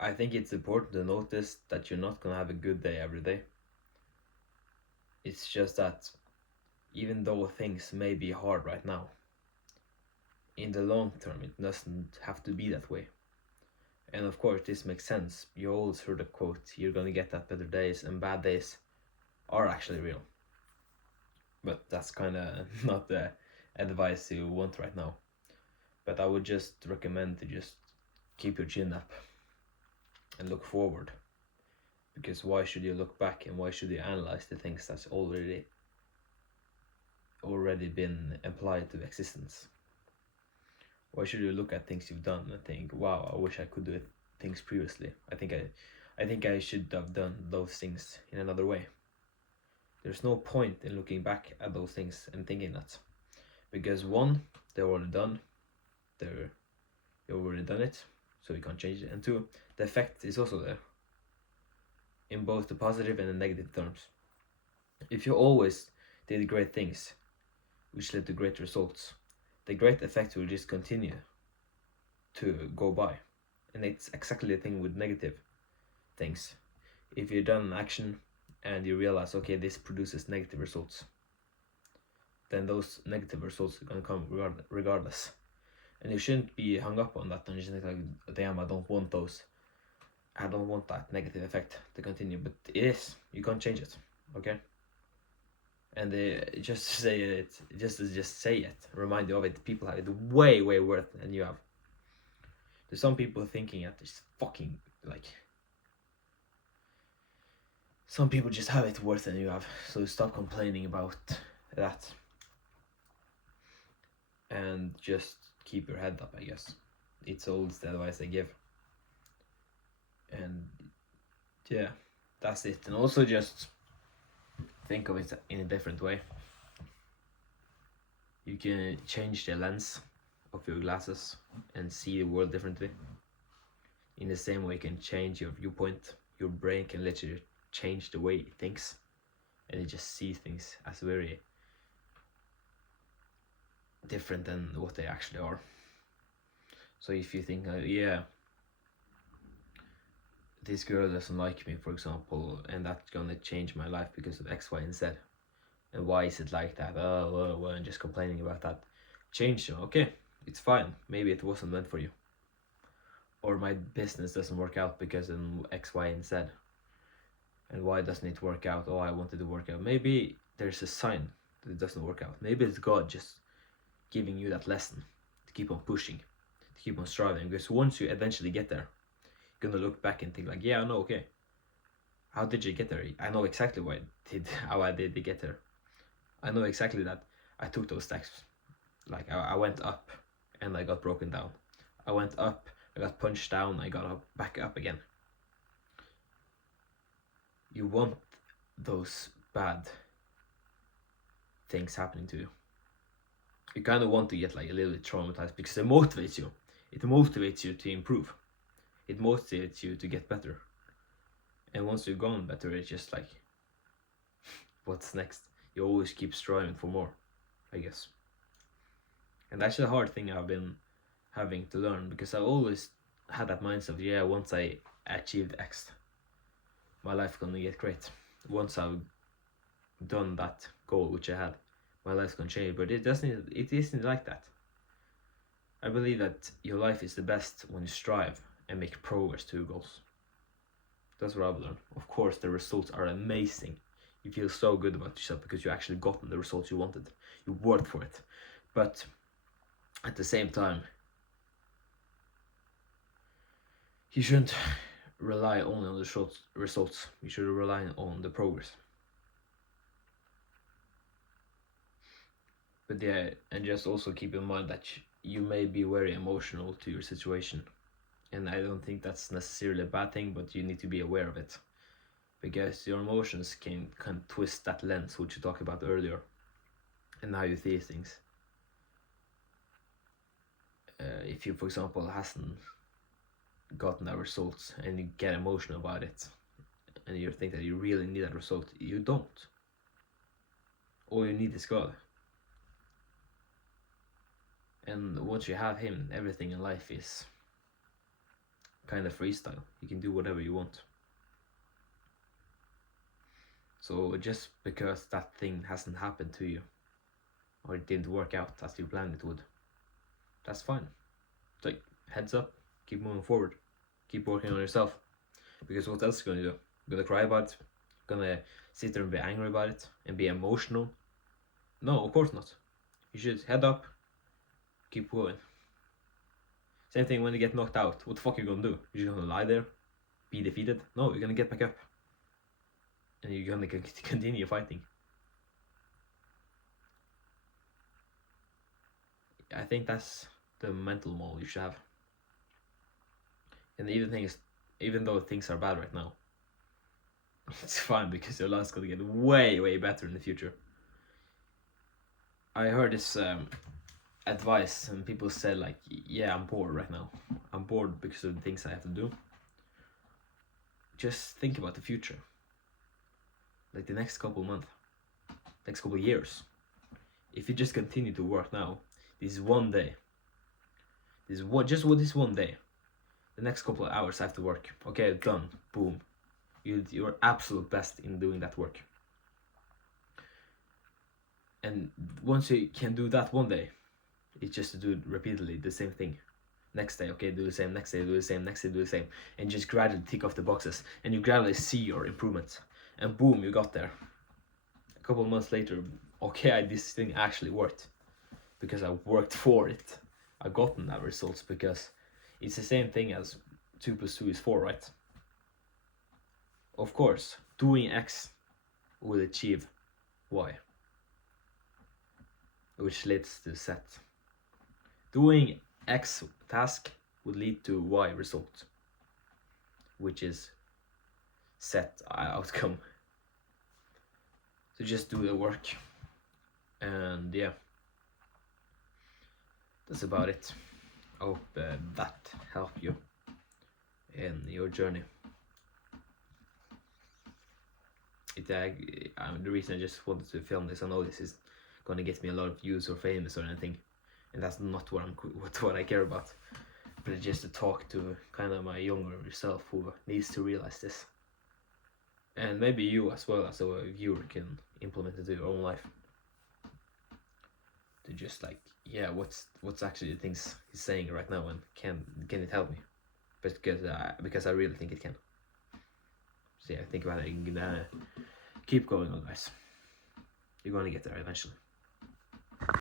I think it's important to notice that you're not gonna have a good day every day. It's just that even though things may be hard right now, in the long term it doesn't have to be that way. And of course, this makes sense. You always heard the quote, you're gonna get that better days, and bad days are actually real. But that's kind of not the advice you want right now. But I would just recommend to just keep your chin up and look forward. Because why should you look back, and why should you analyze the things that's already been applied to existence? Why should you look at things you've done and think, wow, I wish I could do things previously? I think I should have done those things in another way. There's no point in looking back at those things and thinking that, because one, they're already done. You've already done it, so you can't change it. And two, the effect is also there, in both the positive and the negative terms. If you always did great things, which led to great results, the great effect will just continue to go by. And it's exactly the thing with negative things. If you've done an action and you realize, okay, this produces negative results, then those negative results are gonna come regardless. And you shouldn't be hung up on that and just think like, damn, I don't want those. I don't want that negative effect to continue, but it is. You can't change it, okay? And just say it, just say it, remind you of it. People have it way worse than you have. There's some people thinking that this fucking like. Some people just have it worse than you have, so stop complaining about that. And just keep your head up, I guess. It's always the advice I give. And yeah, that's it. And also just think of it in a different way. You can change the lens of your glasses and see the world differently. In the same way, you can change your viewpoint. Your brain can literally change the way it thinks, and it just sees things as very different than what they actually are. So if you think, yeah, this girl doesn't like me, for example, and that's gonna change my life because of X, Y, and Z. And why is it like that? Oh, well, I'm just complaining about that. Change, okay, it's fine. Maybe it wasn't meant for you. Or my business doesn't work out because of X, Y, and Z. And why doesn't it work out? Oh, I wanted to work out. Maybe there's a sign that it doesn't work out. Maybe it's God just giving you that lesson to keep on pushing, to keep on striving. Because once you eventually get there, you're gonna look back and think like, yeah, I know, okay. How did you get there? I know exactly how I did get there. I know exactly that I took those steps. Like I went up and I got broken down. I went up, I got punched down, I got back up again. You want those bad things happening to you. You kind of want to get like a little bit traumatized because it motivates you. It motivates you to improve. It motivates you to get better. And once you've gone better, it's just like, what's next? You always keep striving for more, I guess. And that's the hard thing I've been having to learn, because I've always had that mindset of, yeah, once I achieved X, my life gonna get great. Once I've done that goal which I had, my life's gonna change. But it isn't like that. I believe that your life is the best when you strive and make progress to your goals. That's what I've learned. Of course, the results are amazing. You feel so good about yourself because you actually gotten the results you wanted. You worked for it. But at the same time, you shouldn't rely only on the results. You should rely on the progress. But yeah, and just also keep in mind that you may be very emotional to your situation. And I don't think that's necessarily a bad thing, but you need to be aware of it. Because your emotions can twist that lens which you talked about earlier, and how you see things. If you, for example, hasn't gotten that result and you get emotional about it, and you think that you really need that result, you don't. All you need is God. And once you have Him, everything in life is kind of freestyle. You can do whatever you want. So just because that thing hasn't happened to you, or it didn't work out as you planned it would, that's fine. It's like, heads up, keep moving forward, keep working on yourself. Because what else are you gonna do? You're gonna cry about it? Gonna sit there and be angry about it and be emotional? No, of course not. You should head up, keep going. Same thing when you get knocked out. What the fuck are you gonna do? You're just gonna lie there, be defeated? No, you're gonna get back up. And you're gonna continue fighting. I think that's the mental model you should have. And even though things are bad right now, it's fine because your life's gonna get way, way better in the future. I heard this advice, and people said like, yeah, I'm bored right now. I'm bored because of the things I have to do. Just think about the future. Like the next couple months, next couple years. If you just continue to work now, this one day, this one day, the next couple of hours I have to work. Okay, done. Boom. You're absolute best in doing that work. And once you can do that one day, it's just to do repeatedly the same thing. Next day, okay, do the same. Next day, do the same. Next day, do the same. And just gradually tick off the boxes. And you gradually see your improvements. And boom, you got there. A couple of months later, okay, this thing actually worked. Because I worked for it. I gotten that results because it's the same thing as 2 + 2 is 4, right? Of course, doing X will achieve Y, which leads to Z. Doing X task would lead to Y result, which is Z outcome. So just do the work, and yeah, that's about it. I hope that helped you in your journey. The reason I just wanted to film this, I know this is gonna get me a lot of views or famous or anything, and that's not what I care about. But it's just to talk to kind of my younger self who needs to realize this, and maybe you as well as a viewer can implement it in your own life. To just like, yeah, what's actually the things he's saying right now, and can it help me? Because I really think it can. So yeah, think about it and keep going on, guys. You're gonna get there eventually.